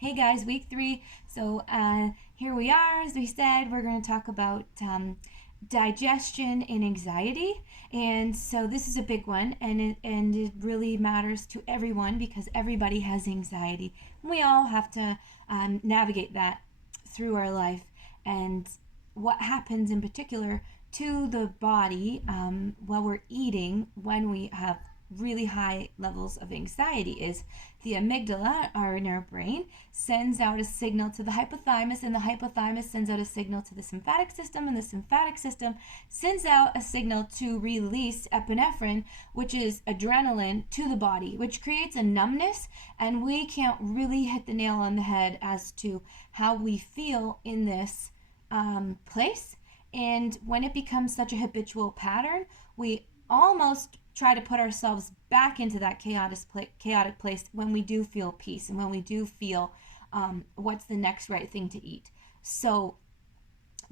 Hey guys, week 3. So here we are. As we said, we're going to talk about digestion and anxiety. And so this is a big one, and it really matters to everyone because everybody has anxiety. We all have to navigate that through our life. And what happens in particular to the body while we're eating when we have really high levels of anxiety is the amygdala, in our brain, sends out a signal to the hypothalamus, and the hypothalamus sends out a signal to the sympathetic system, and the sympathetic system sends out a signal to release epinephrine, which is adrenaline, to the body, which creates a numbness, and we can't really hit the nail on the head as to how we feel in this place. And when it becomes such a habitual pattern, we almost try to put ourselves back into that chaotic place when we do feel peace and when we do feel what's the next right thing to eat. So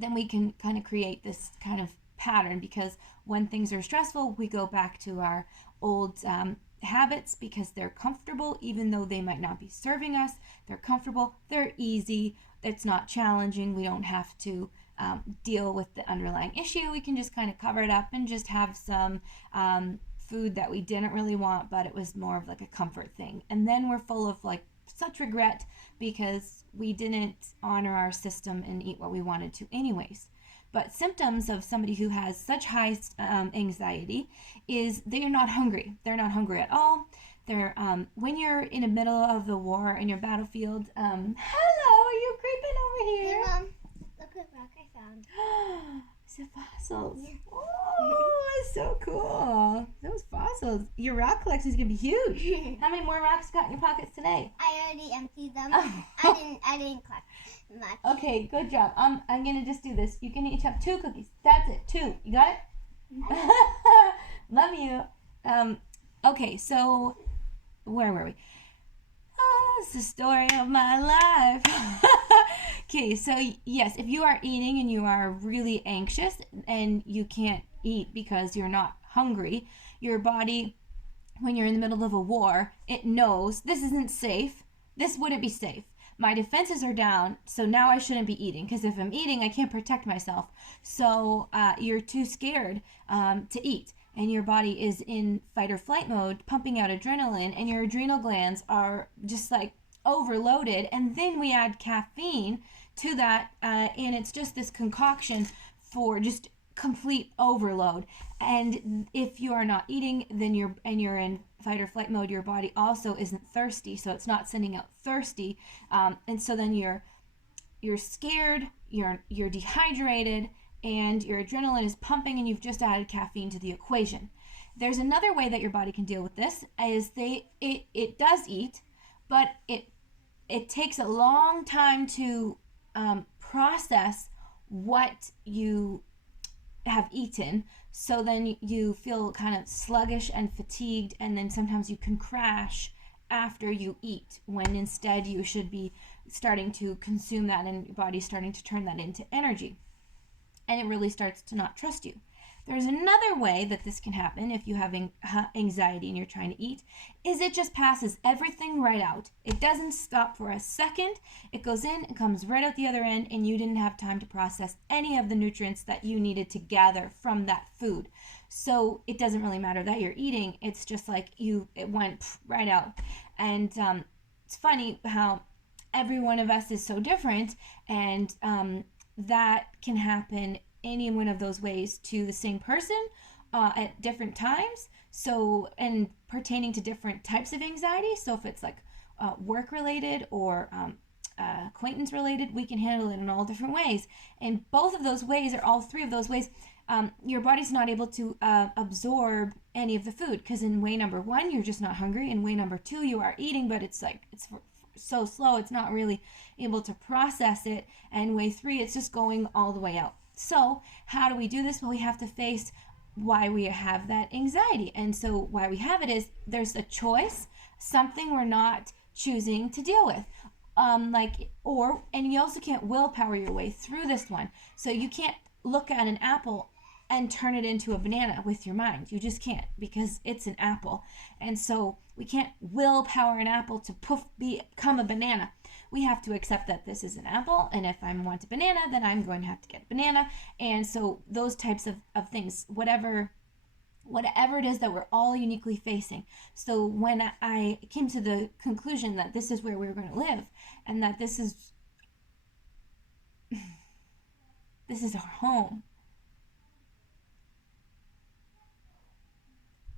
then we can kind of create this kind of pattern, because when things are stressful, we go back to our old habits because they're comfortable, even though they might not be serving us. They're comfortable, they're easy, it's not challenging, we don't have to deal with the underlying issue. We can just kind of cover it up and just have some food that we didn't really want, but it was more of like a comfort thing. And then we're full of like such regret because we didn't honor our system and eat what we wanted to anyways. But symptoms of somebody who has such high anxiety is they're not hungry. They're not hungry at all. They're when you're in the middle of the war in your battlefield. Hello, are you creeping over here? Hey, Mom. Look what rock I found. It's the fossils. Yeah. Oh, it's so cool. Those fossils. Your rock collection is gonna be huge. How many more rocks you got in your pockets today? I already emptied them. Oh. I didn't collect much. Okay, good job. I'm gonna just do this. You can each have 2 cookies. That's it. 2. You got it? Love you. Okay, so where were we? It's the story of my life. Okay, so yes, if you are eating and you are really anxious and you can't eat because you're not hungry, your body, when you're in the middle of a war, it knows this isn't safe. This wouldn't be safe. My defenses are down, so now I shouldn't be eating, because if I'm eating, I can't protect myself. So you're too scared to eat, and your body is in fight or flight mode, pumping out adrenaline, and your adrenal glands are just like overloaded. And then we add caffeine to that, and it's just this concoction for just complete overload. And if you are not eating, then you're in fight or flight mode, your body also isn't thirsty, so it's not sending out thirsty, and so then you're scared, you're dehydrated, and your adrenaline is pumping, and you've just added caffeine to the equation. There's another way that your body can deal with this, is it does eat, but it takes a long time to process what you have eaten. So then you feel kind of sluggish and fatigued, and then sometimes you can crash after you eat, when instead you should be starting to consume that, and your body's starting to turn that into energy, and it really starts to not trust you. There's another way that this can happen if you're having anxiety and you're trying to eat, is it just passes everything right out. It doesn't stop for a second. It goes in and comes right out the other end, and you didn't have time to process any of the nutrients that you needed to gather from that food. So it doesn't really matter that you're eating. It's just like it went right out. And it's funny how every one of us is so different, and that can happen any one of those ways to the same person at different times. So, and pertaining to different types of anxiety. So if it's like work related or acquaintance related, we can handle it in all different ways. And both of those ways, or all 3 of those ways, your body's not able to absorb any of the food, because in way number 1, you're just not hungry. In way number 2, you are eating, but it's so slow, it's not really able to process it. And way 3, it's just going all the way out. So how do we do this? Well, we have to face why we have that anxiety. And so why we have it is there's a choice, something we're not choosing to deal with. And you also can't willpower your way through this one. So you can't look at an apple and turn it into a banana with your mind. You just can't, because it's an apple. And so we can't willpower an apple to become a banana. we have to accept that this is an apple, and if I want a banana, then I'm going to have to get a banana. And so those types of things, whatever it is that we're all uniquely facing. So when I came to the conclusion that this is where we were going to live, and that this is our home,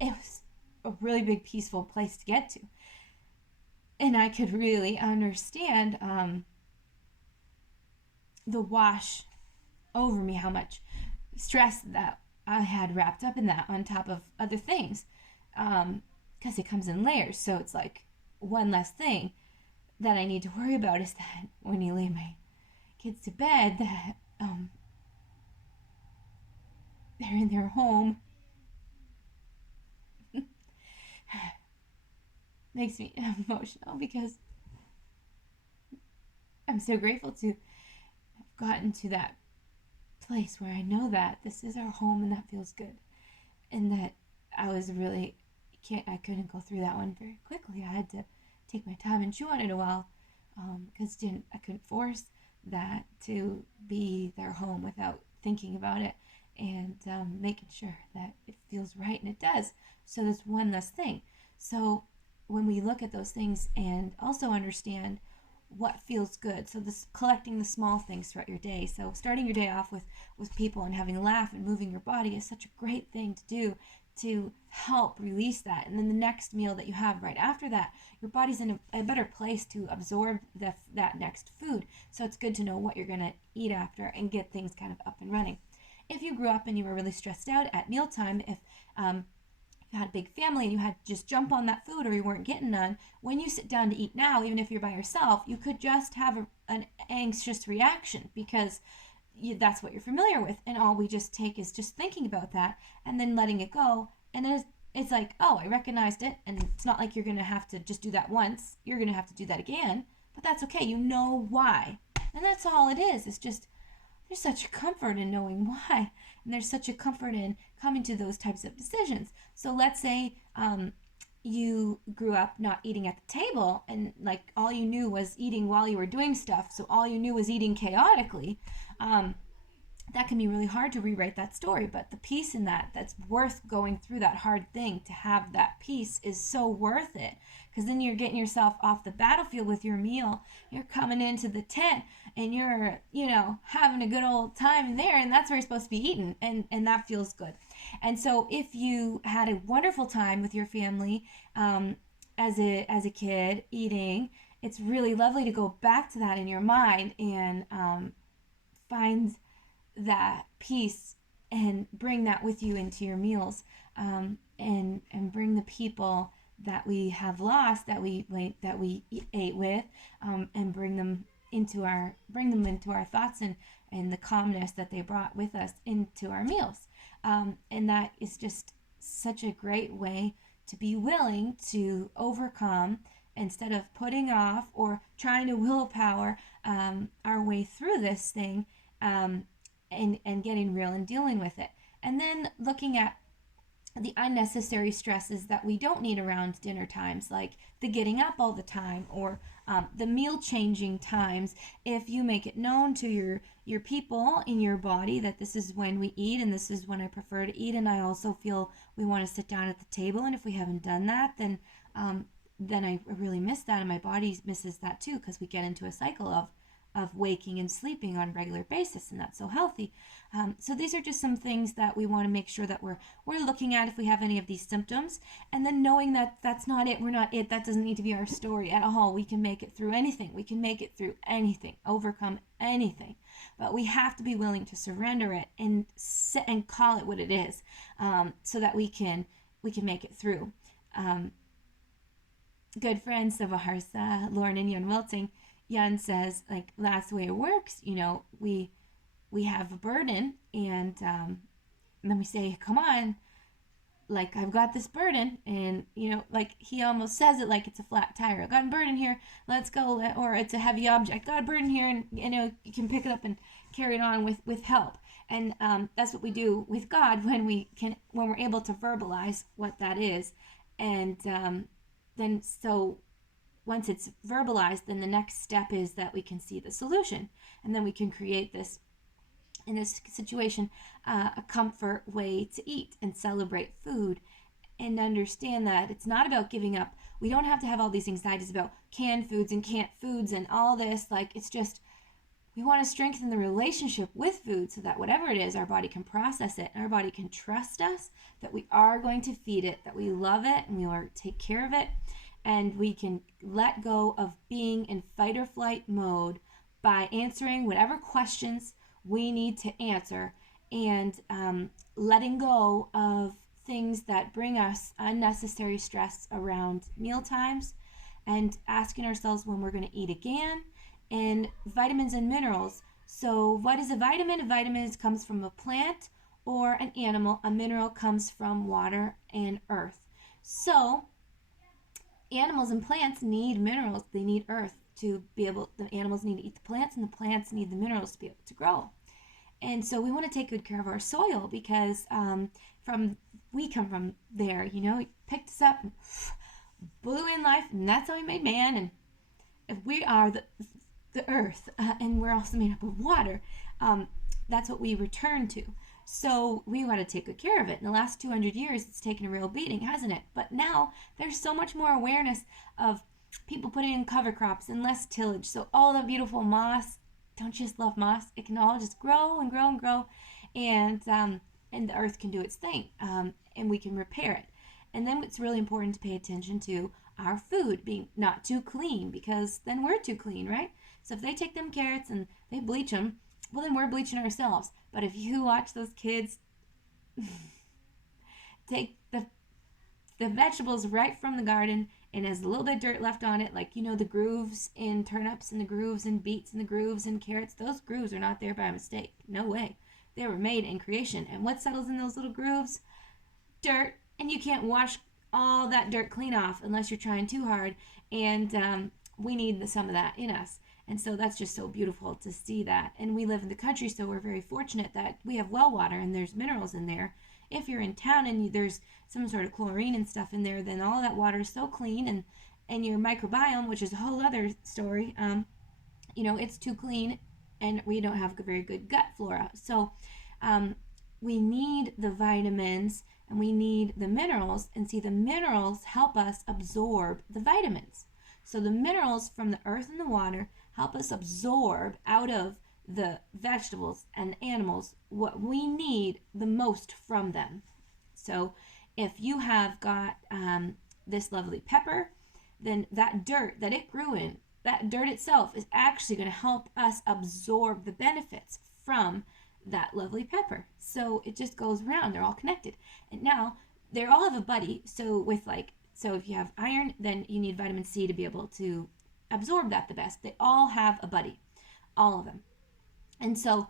it was a really big, peaceful place to get to. And I could really understand the wash over me, how much stress that I had wrapped up in that on top of other things. Because it comes in layers. So it's like one less thing that I need to worry about is that when you lay my kids to bed, that they're in their home. Makes me emotional because I'm so grateful to have gotten to that place where I know that this is our home and that feels good, and that I was really I couldn't go through that one very quickly. I had to take my time and chew on it a while, because I couldn't force that to be their home without thinking about it and making sure that it feels right, and it does. So that's one less thing. So when we look at those things and also understand what feels good, so this collecting the small things throughout your day. So starting your day off with people and having a laugh and moving your body is such a great thing to do to help release that. And then the next meal that you have right after that, your body's in a better place to absorb that next food. So it's good to know what you're going to eat after and get things kind of up and running. If you grew up and you were really stressed out at mealtime, if you had a big family and you had to just jump on that food or you weren't getting none, when you sit down to eat now, even if you're by yourself, you could just have an anxious reaction because that's what you're familiar with. And all we just take is just thinking about that and then letting it go. And it's like, oh, I recognized it. And it's not like you're going to have to just do that once. You're going to have to do that again. But that's okay. You know why. And that's all it is. It's just, there's such a comfort in knowing why. And there's such a comfort in coming to those types of decisions. So let's say you grew up not eating at the table and like all you knew was eating while you were doing stuff. So all you knew was eating chaotically. That can be really hard to rewrite that story, but the peace in that's worth going through that hard thing. To have that peace is so worth it, because then you're getting yourself off the battlefield with your meal. You're coming into the tent and you're, having a good old time there, and that's where you're supposed to be eating, and that feels good. And so if you had a wonderful time with your family as a kid eating, it's really lovely to go back to that in your mind and find that peace and bring that with you into your meals, and bring the people that we have lost that we ate with, and bring them into our thoughts and the calmness that they brought with us into our meals, and that is just such a great way to be willing to overcome instead of putting off or trying to willpower our way through this thing, and getting real and dealing with it. And then looking at the unnecessary stresses that we don't need around dinner times, like the getting up all the time or the meal changing times. If you make it known to your people in your body that this is when we eat and this is when I prefer to eat, and I also feel we want to sit down at the table, and if we haven't done that, then I really miss that, and my body misses that too, because we get into a cycle of waking and sleeping on a regular basis, and that's so healthy. So these are just some things that we want to make sure that we're looking at if we have any of these symptoms, and then knowing that that's not it. We're not it. That doesn't need to be our story at all. We can make it through anything. We can make it through anything, overcome anything, but we have to be willing to surrender it and call it what it is, so that we can make it through. Good friends of ours, Lauren and Jan Wilting. Jan says, like, that's the way it works. We have a burden, and then we say, come on, like, I've got this burden, and, like, he almost says it like it's a flat tire. I've got a burden here, let's go, or it's a heavy object, got a burden here, and, you can pick it up and carry it on with help. And that's what we do with God when we're able to verbalize what that is. And then so once it's verbalized, then the next step is that we can see the solution, and then we can create this, in this situation, a comfort way to eat and celebrate food, and understand that it's not about giving up. We don't have to have all these anxieties about canned foods and can't foods and all this. Like, it's just, we want to strengthen the relationship with food so that whatever it is, our body can process it, and our body can trust us that we are going to feed it, that we love it, and we will take care of it, and we can let go of being in fight or flight mode by answering whatever questions we need to answer, and letting go of things that bring us unnecessary stress around meal times, and asking ourselves when we're going to eat again. And vitamins and minerals. So what is a vitamin? A vitamin comes from a plant or an animal. A mineral comes from water and earth. So animals and plants need minerals. They need earth to be able, the animals need to eat the plants, and the plants need the minerals to be able to grow. And so we want to take good care of our soil, because we come from there, you know. He picked us up and blew in life, and that's how he made man. And if we are the earth, and we're also made up of water, that's what we return to. So we want to take good care of it. In the last 200 years, it's taken a real beating, hasn't it? But now there's so much more awareness of people putting in cover crops and less tillage. So all that beautiful moss, don't you just love moss? It can all just grow and grow and grow, and the earth can do its thing, and we can repair it. And then it's really important to pay attention to our food being not too clean, because then we're too clean, right? So if they take them carrots and they bleach them, well, then we're bleaching ourselves. But if you watch those kids take the vegetables right from the garden, and has a little bit of dirt left on it, like, you know, the grooves in turnips and the grooves in beets and the grooves in carrots, those grooves are not there by mistake. No way. They were made in creation. And what settles in those little grooves? Dirt. And you can't wash all that dirt clean off unless you're trying too hard. And we need some of that in us. And so that's just so beautiful to see that. And we live in the country, so we're very fortunate that we have well water and there's minerals in there. If you're in town and there's some sort of chlorine and stuff in there, then all that water is so clean, and your microbiome, which is a whole other story, you know, it's too clean, and we don't have a very good gut flora. So we need the vitamins and we need the minerals, and see, the minerals help us absorb the vitamins. So the minerals from the earth and the water help us absorb out of the vegetables and animals what we need the most from them. So if you have got this lovely pepper, then that dirt that it grew in, that dirt itself is actually going to help us absorb the benefits from that lovely pepper. So it just goes around. They're all connected. And now they all have a buddy. So if you have iron, then you need vitamin C to be able to absorb that the best. They all have a buddy, all of them. And so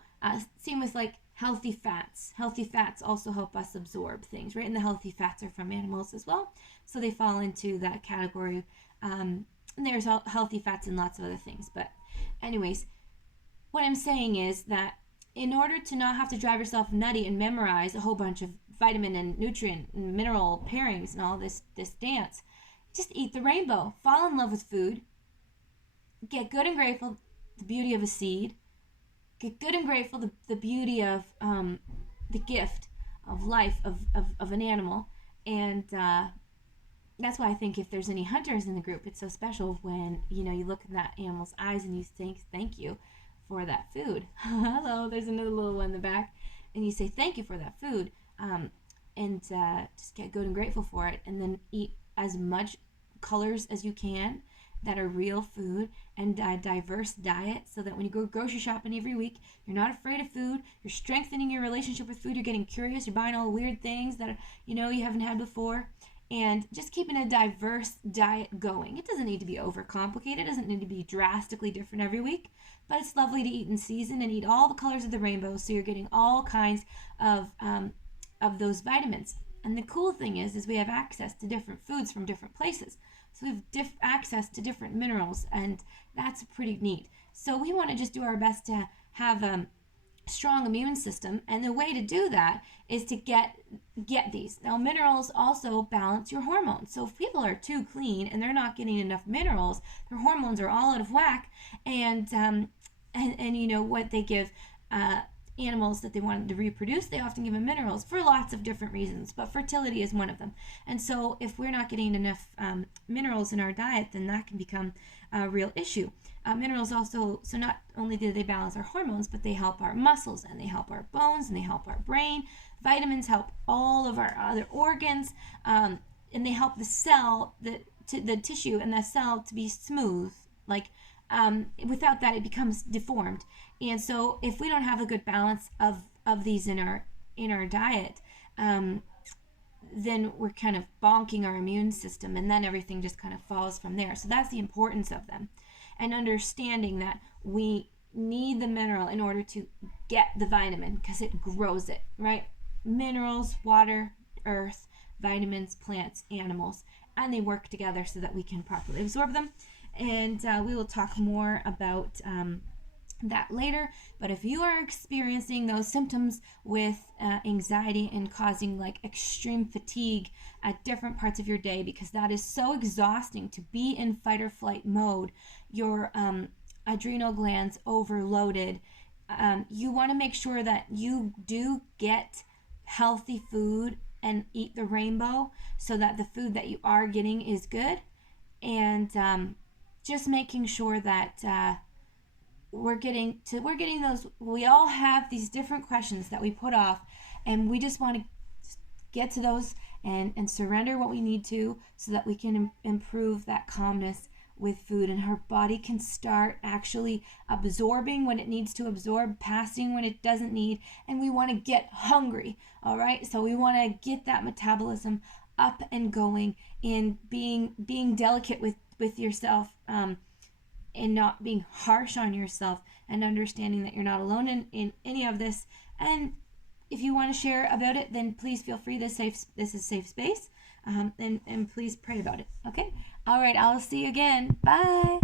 same with like healthy fats. Healthy fats also help us absorb things, right? And the healthy fats are from animals as well. So they fall into that category. And there's healthy fats and lots of other things. But anyways, what I'm saying is that in order to not have to drive yourself nutty and memorize a whole bunch of vitamin and nutrient and mineral pairings and all this dance, just eat the rainbow. Fall in love with food. Get good and grateful, the beauty of a seed. Get good and grateful, the beauty of the gift of life of an animal. And that's why I think if there's any hunters in the group, it's so special when, you know, you look in that animal's eyes and you think, thank you for that food. Hello, there's another little one in the back. And you say, thank you for that food. And just get good and grateful for it. And then eat as much colors as you can that are real food, and a diverse diet, so that when you go grocery shopping every week, you're not afraid of food. You're strengthening your relationship with food. You're getting curious. You're buying all weird things that you haven't had before, and just keeping a diverse diet going. It doesn't need to be overcomplicated. It doesn't need to be drastically different every week, but it's lovely to eat in season and eat all the colors of the rainbow, so you're getting all kinds of those vitamins. And the cool thing is we have access to different foods from different places. So we have access to different minerals, and that's pretty neat. So we want to just do our best to have strong immune system, and the way to do that is to get these. Now, minerals also balance your hormones. So if people are too clean and they're not getting enough minerals, their hormones are all out of whack, and you know what they give animals that they want to reproduce, they often give them minerals for lots of different reasons, but fertility is one of them. And so if we're not getting enough minerals in our diet, then that can become a real issue. Minerals also, so not only do they balance our hormones, but they help our muscles, and they help our bones, and they help our brain. Vitamins help all of our other organs, and they help the cell, the tissue and the cell to be smooth. Like without that, it becomes deformed. And so if we don't have a good balance of these in our diet, then we're kind of bonking our immune system, and then everything just kind of falls from there. So that's the importance of them, and understanding that we need the mineral in order to get the vitamin, because it grows it, right? Minerals, water, earth, vitamins, plants, animals, and they work together so that we can properly absorb them. And we will talk more about that later. But if you are experiencing those symptoms with anxiety and causing like extreme fatigue at different parts of your day, because that is so exhausting to be in fight or flight mode, your adrenal glands overloaded, you want to make sure that you do get healthy food and eat the rainbow, so that the food that you are getting is good, and just making sure that we're getting those. We all have these different questions that we put off, and we just want to get to those and surrender what we need to, so that we can improve that calmness with food, and her body can start actually absorbing when it needs to absorb, passing when it doesn't need. And we want to get hungry, all right? So we want to get that metabolism up and going, and being delicate with yourself, and not being harsh on yourself, and understanding that you're not alone in any of this. And if you want to share about it, then please feel free. This is safe space, and please pray about it. Okay. All right. I'll see you again. Bye.